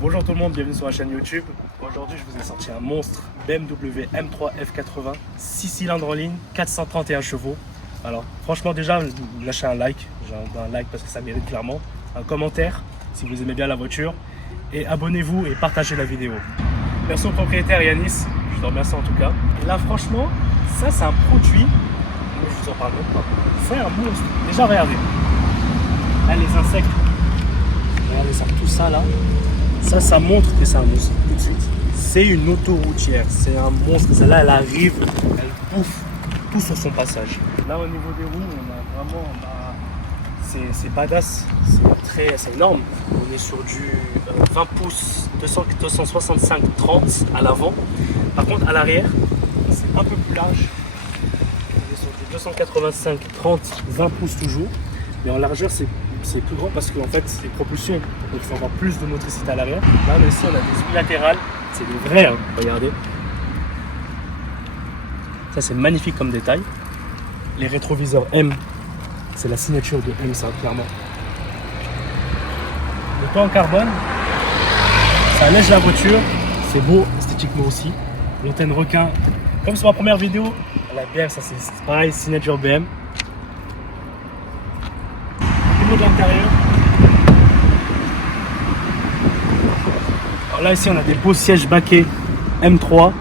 Bonjour tout le monde, bienvenue sur la chaîne YouTube. Aujourd'hui je vous ai sorti un monstre BMW M3 F80, 6 cylindres en ligne, 431 chevaux. Alors franchement déjà lâchez un like, parce que ça mérite clairement, un commentaire si vous aimez bien la voiture et abonnez-vous et partagez la vidéo. Merci au propriétaire Yanis, je te remercie en tout cas. Et là franchement, ça c'est un produit, moi je vous en parle même pas, c'est un monstre. Déjà regardez, là les insectes, regardez ça, tout ça là. Ça montre que c'est un monstre tout de suite. C'est une autoroutière, c'est un monstre. Celle-là, elle arrive, elle bouffe tout sur son passage. Là, au niveau des roues, on a vraiment, c'est badass, c'est énorme. On est sur du 20 pouces, 265-30 à l'avant. Par contre, à l'arrière, c'est un peu plus large. On est sur du 285-30, 20 pouces toujours. Mais en largeur, c'est plus grand parce qu'en fait c'est propulsion, donc il faut avoir plus de motricité à l'arrière. Là aussi on a des unilatérales, c'est des vrais, hein. Regardez. Ça c'est magnifique comme détail. Les rétroviseurs M, c'est la signature de M, ça clairement. Le toit en carbone, ça allège la voiture, c'est beau esthétiquement aussi. L'antenne requin, comme sur ma première vidéo, la BM, ça c'est pareil, signature BM. De l'intérieur. Alors là ici on a des beaux sièges baquets M3.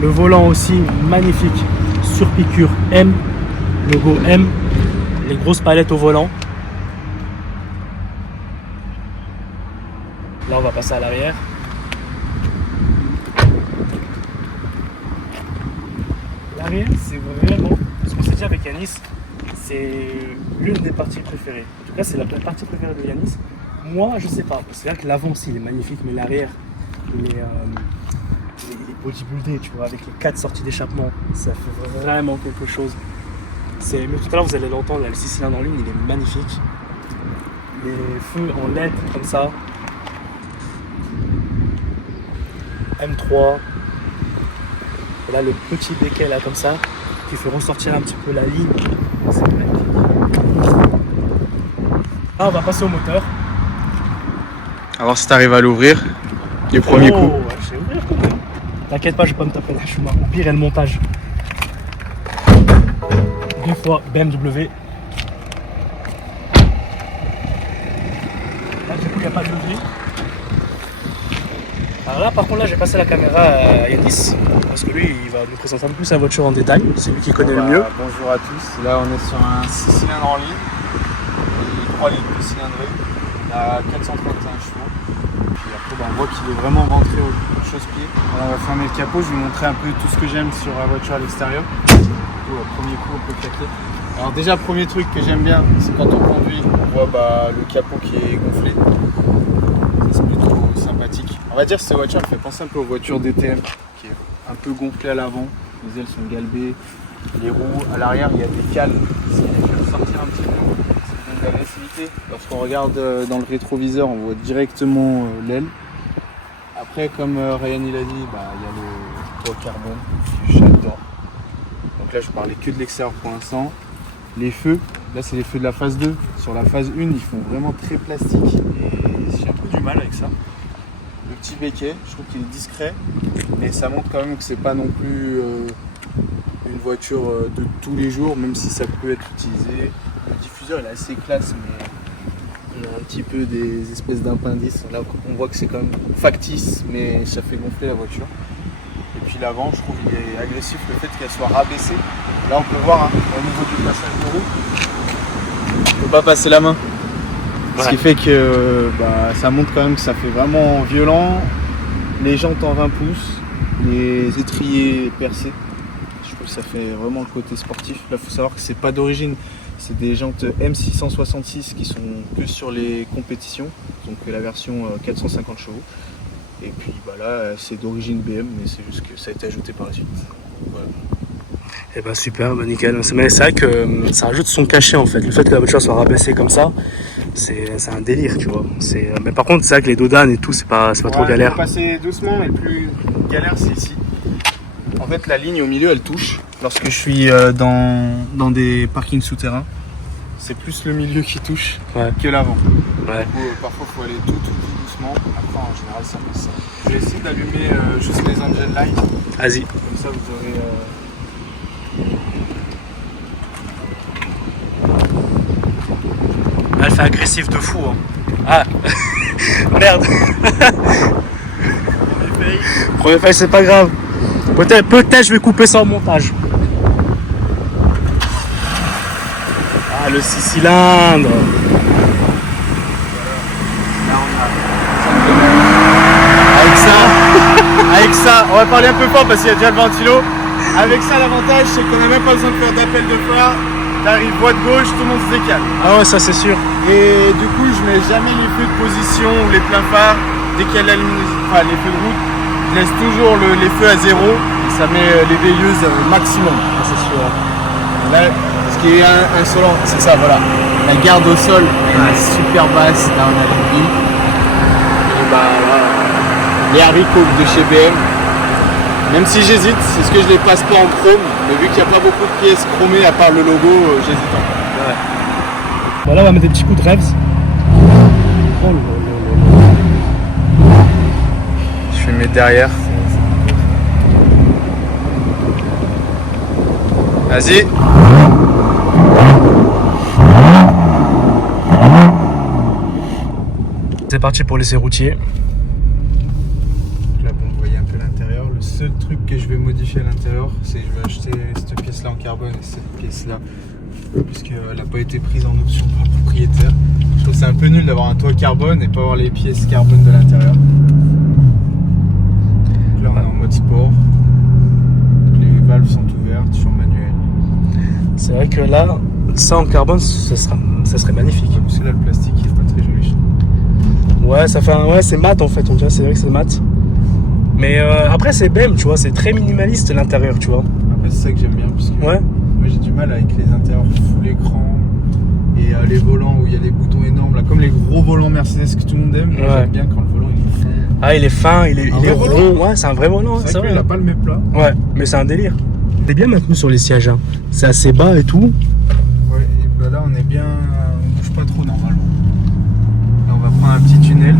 Le volant aussi magnifique, surpiqûre M, logo M, les grosses palettes au volant. Là on va passer à l'arrière. L'arrière c'est vraiment, ce qu'on s'est dit avec Yanis, c'est l'une des parties préférées. En tout cas, c'est la partie préférée de Yanis. Moi, je sais pas. C'est vrai que l'avant aussi, il est magnifique, mais l'arrière, les bodybuildés, tu vois, avec les 4 sorties d'échappement, ça fait vraiment quelque chose. Mais tout à l'heure, vous allez l'entendre, là, le 6 cylindres en ligne, il est magnifique. Les feux en LED, comme ça. M3. Et là, le petit béquet, là, comme ça, qui fait ressortir un petit peu la ligne. C'est magnifique. Là, on va passer au moteur. A voir si tu arrives à l'ouvrir du premier coup. Ouais, je sais ouvrir quand même. T'inquiète pas, je vais pas me taper la chemin. Au pire, et le montage. 2 fois BMW. Là, du coup, il n'y a pas de levier. Alors là, par contre, là, j'ai passé la caméra à Yanis. Parce que lui, il va nous présenter un peu plus la voiture en détail. C'est lui qui connaît le mieux. Bonjour à tous. Là, on est sur un 6 cylindres en ligne. Et 3 litres de cylindrée. On a 431 chevaux. Puis après, on voit qu'il est vraiment rentré au chausse-pied. On va fermer le capot. Je vais vous montrer un peu tout ce que j'aime sur la voiture à l'extérieur. Premier coup, on peut claquer. Alors déjà, premier truc que j'aime bien, c'est quand on conduit, on voit le capot qui est gonflé. C'est plutôt sympathique. On va dire que cette voiture elle fait penser un peu aux voitures DTM, qui est un peu gonflée à l'avant. Les ailes sont galbées. Les roues, à l'arrière, il y a des cales. Si on fait ressortir un petit peu, ça donne de l'agressivité. Lorsqu'on regarde dans le rétroviseur, on voit directement l'aile. Après, comme Ryan il a dit, il y a le toit carbone, j'adore. Donc là, je parlais que de l'extérieur pour l'instant. Les feux, là, c'est les feux de la phase 2. Sur la phase 1, ils font vraiment très plastique. Et j'ai un peu du mal avec ça. Le petit béquet, je trouve qu'il est discret. Mais ça montre quand même que c'est pas non plus une voiture de tous les jours, même si ça peut être utilisé. Le diffuseur, il est assez classe, mais on a un petit peu des espèces d'appendices. Là, on voit que c'est quand même factice, mais ça fait gonfler la voiture. Et puis l'avant, je trouve qu'il est agressif le fait qu'elle soit rabaissée. Là, on peut voir au niveau du passage de roue, on ne peut pas passer la main. Ce qui fait que ça montre quand même que ça fait vraiment violent. Les jantes en 20 pouces, les étriers percés. Je trouve que ça fait vraiment le côté sportif. Là, il faut savoir que c'est pas d'origine. C'est des jantes M666 qui sont plus sur les compétitions. Donc la version 450 chevaux. Et puis là, c'est d'origine BM, mais c'est juste que ça a été ajouté par la suite. Voilà. Et super, nickel. C'est vrai que ça rajoute son cachet en fait. Le fait que la voiture soit rabaissée comme ça, c'est un délire, tu vois. Mais par contre, c'est vrai que les dodanes et tout, c'est pas trop galère. On peut passer doucement, mais le plus galère, c'est ici. En fait, la ligne au milieu, elle touche. Lorsque je suis dans des parkings souterrains, c'est plus le milieu qui touche que l'avant. Ouais. Du coup, parfois, il faut aller tout doucement. Après, en général, ça passe. Je vais essayer d'allumer juste les Angel Light. Vas-y. Comme ça, vous aurez... Elle fait agressif de fou. Hein. Ah merde. Premier fail, c'est pas grave. Peut-être je vais couper ça au montage. Ah, le 6 cylindres. Là, on a... Avec ça, on va parler un peu fort parce qu'il y a déjà le ventilo. Avec ça, l'avantage, c'est qu'on n'a même pas besoin de faire d'appel de phare. T'arrives voie de gauche, tout le monde se décale. Ah ouais, ça c'est sûr. Et du coup, je mets jamais les feux de position ou les pleins phares. Dès qu'il y a la luminosité, enfin les feux de route, je laisse toujours les feux à 0 et ça met les veilleuses maximum. Ah, c'est sûr. Là, ce qui est insolent, c'est ça, voilà. La garde au sol, elle est super basse. Là, on a les billes. Et bah, voilà. Les haricots de chez BM. Même si j'hésite, c'est ce que je les passe pas en chrome, mais vu qu'il n'y a pas beaucoup de pièces chromées à part le logo, j'hésite encore. Ouais. Bon, là, on va mettre des petits coups de revs. Oh là là. Je vais mettre derrière. Vas-y. C'est parti pour l'essai routier. Là, bon, vous voyez un peu l'intérieur. Le seul truc que je vais modifier à l'intérieur, c'est que je vais acheter cette pièce-là en carbone et cette pièce-là, puisqu'elle n'a pas été prise en option par le propriétaire. Je trouve que c'est un peu nul d'avoir un toit carbone et pas avoir les pièces carbone de l'intérieur. Donc là, on est en mode sport. Les valves sont ouvertes, toujours manuel. C'est vrai que là, ça en carbone, ça serait magnifique. Parce que là, le plastique, il est pas très joli. Ouais, ça fait ouais, c'est mat en fait, on dirait, c'est vrai que c'est mat. Mais après, c'est BM, tu vois, c'est très minimaliste l'intérieur, tu vois. Après, c'est ça que j'aime bien, parce que Ouais. moi j'ai du mal avec les intérieurs full écran et les volants où il y a les boutons énormes, là, comme les gros volants Mercedes que tout le monde aime. Moi, Ouais. j'aime bien quand le volant il est fin. Ah, il est fin, il est vrai rond, volant. ouais, c'est un vrai volant, C'est vrai qu'il a pas le même plat. Ouais, mais c'est un délire. Il est bien maintenu sur les sièges, hein. C'est assez bas et tout. Ouais, et bah là on est bien, on bouge pas trop normalement. Là on va prendre un petit tunnel.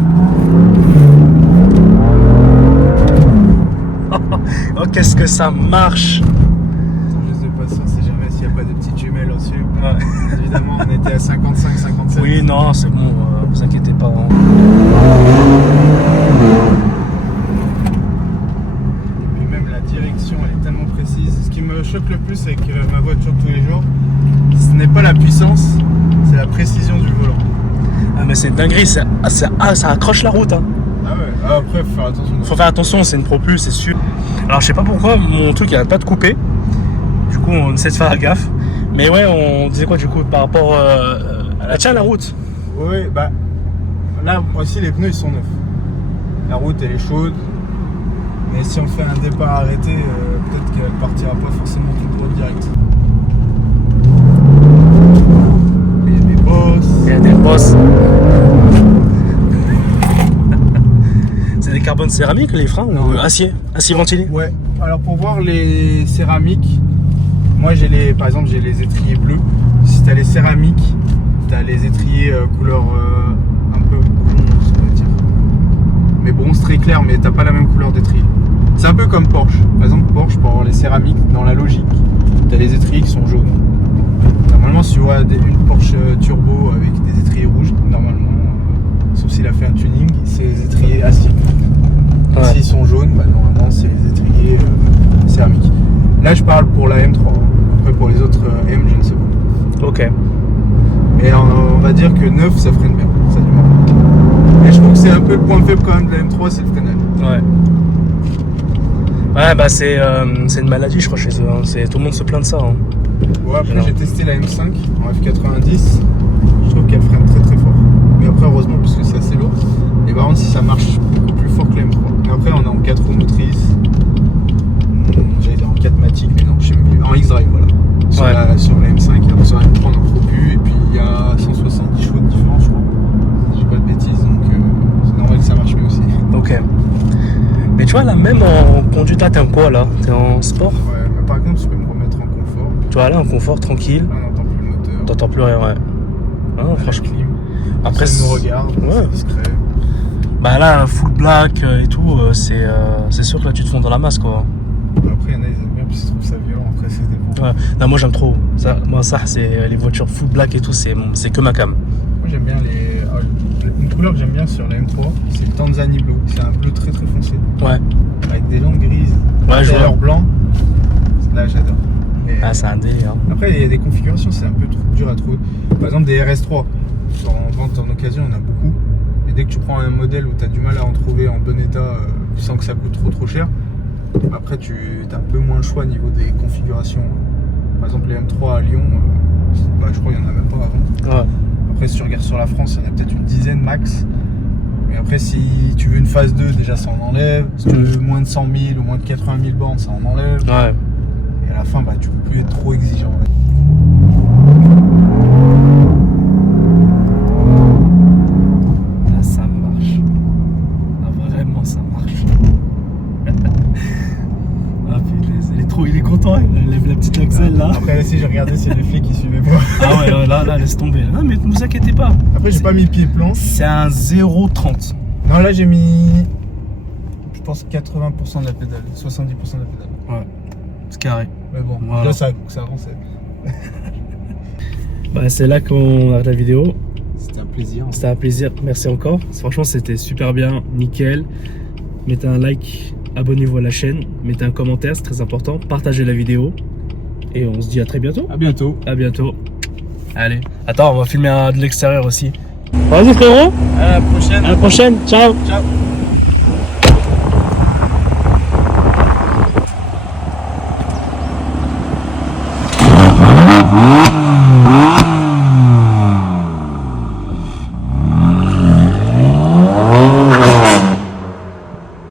Oh, qu'est-ce que ça marche! Attends, juste de patience, si jamais s'il n'y a pas de petites jumelles au-dessus. Ouais. Évidemment on était à 55, 57. Oui, non, c'est bon, vous inquiétez pas. Hein. Et puis même la direction elle est tellement précise. Ce qui me choque le plus avec ma voiture de tous les jours, ce n'est pas la puissance, c'est la précision du volant. Ah, mais c'est une dinguerie, ça accroche la route. Hein. Ah ouais, après faut faire attention. Faut faire attention, c'est une Pro Plus, c'est sûr. Alors je sais pas pourquoi mon truc il arrête pas de couper. Du coup on essaie de faire gaffe. Mais ouais, on disait quoi du coup par rapport à la route. Oui, bah là aussi les pneus ils sont neufs. La route elle est chaude. Mais si on fait un départ arrêté, peut-être qu'elle partira pas forcément tout droit direct. Il y a des bosses. Il y a des bosses. C'est des carbones céramiques les freins ou acier ventilé? Ouais. Alors pour voir les céramiques, moi par exemple j'ai les étriers bleus. Si t'as les céramiques, t'as les étriers couleur un peu bronze, on va dire. Mais bronze très clair, mais t'as pas la même couleur d'étrier. C'est un peu comme Porsche. Par exemple Porsche, pour avoir les céramiques, dans la logique, t'as les étriers qui sont jaunes. Normalement si tu vois une Porsche turbo avec des étriers rouges, normalement, sauf s'il a fait un tuning, c'est les étriers acier. Ouais. S'ils sont jaunes, bah, normalement c'est les étriers céramiques. Là je parle pour la M3. Après pour les autres M, je ne sais pas. Ok. Mais on va dire que 9 ça freine bien, ça démarre. Et je trouve que c'est un peu le point faible quand même de la M3, c'est le freinage. Ouais. Ouais, bah c'est une maladie, je crois, chez eux. Hein. Tout le monde se plaint de ça. Hein. Ouais, après Non. j'ai testé la M5 en F90, je trouve qu'elle freine très très fort. Mais après, heureusement, parce que c'est assez lourd. Et par contre, si ça marche beaucoup plus fort que la M3. Mais après, on est en 4 roues motrices. J'allais dire en 4 matic, mais non, je sais même plus. En X-Drive, voilà. Sur, Ouais. sur la M5, sur la M3, on n'en trouve plus. Et puis, il y a 170 chevaux de différence, je crois. Si je dis pas de bêtises, donc c'est normal que ça marche mieux aussi. Ok. Mais tu vois, là, même en conduite, là, t'es en quoi, là? T'es en sport? Ouais, mais par contre, tu peux me remettre en confort. Tu vois, là, en confort, tranquille. On n'entend plus le moteur. T'entends plus rien, ouais. Ah, franchement. Clim. Après, Personne nous regarde, ouais. c'est discret. Bah là, full black et tout, c'est sûr que là, tu te fonds dans la masse, quoi. Après, il y en a, ils aiment bien, puis ils trouvent ça violent. Après, c'est des bons. Ouais. Non, moi, j'aime trop. Ça, moi, ça, c'est les voitures full black et tout, c'est que ma cam. Moi, j'aime bien les. Une couleur que j'aime bien sur la M3, c'est le Tanzanie Blue. C'est un bleu très très foncé. Ouais. Avec des jantes grises. Ouais, je vois. L'intérieur blanc. Là, j'adore. Et Ah, c'est un délire. après, il y a des configurations, c'est un peu dur à trouver. Par exemple, des RS3. En vente en occasion, on a beaucoup. Et dès que tu prends un modèle où tu as du mal à en trouver en bon état, sans que ça coûte trop cher, après, tu as un peu moins le choix au niveau des configurations. Par exemple, les M3 à Lyon, je crois qu'il n'y en a même pas avant. Ouais. Après, si tu regardes sur la France, il y en a peut-être une dizaine max. Mais après, si tu veux une phase 2, déjà ça en enlève. Si tu veux moins de 100 000 ou moins de 80 000 bornes, ça en enlève. Ouais. Et à la fin, tu peux plus être trop exigeant. Là, ça marche. Ah, vraiment, ça marche. Ah, putain, il est content, il lève la petite axelle là. Après, si j'ai regardé, c'est les filles qui suivaient moi. Ah ouais, là, laisse tomber. Non, mais ne vous inquiétez pas. Après, j'ai pas mis pied plan. C'est un 0,30. Non, là, j'ai mis, je pense, 80% de la pédale, 70% de la pédale. Ouais, c'est carré. Mais bon, Voilà. là, ça avançait. Bah, c'est là qu'on arrête la vidéo. C'était un plaisir. C'était un plaisir. Merci encore. Franchement, c'était super bien. Nickel. Mettez un like, abonnez-vous à la chaîne, mettez un commentaire, c'est très important. Partagez la vidéo. Et on se dit à très bientôt. À bientôt. À bientôt. Allez. Attends, on va filmer de l'extérieur aussi. Vas-y frérot. À la prochaine. À la prochaine. Ciao. Ciao.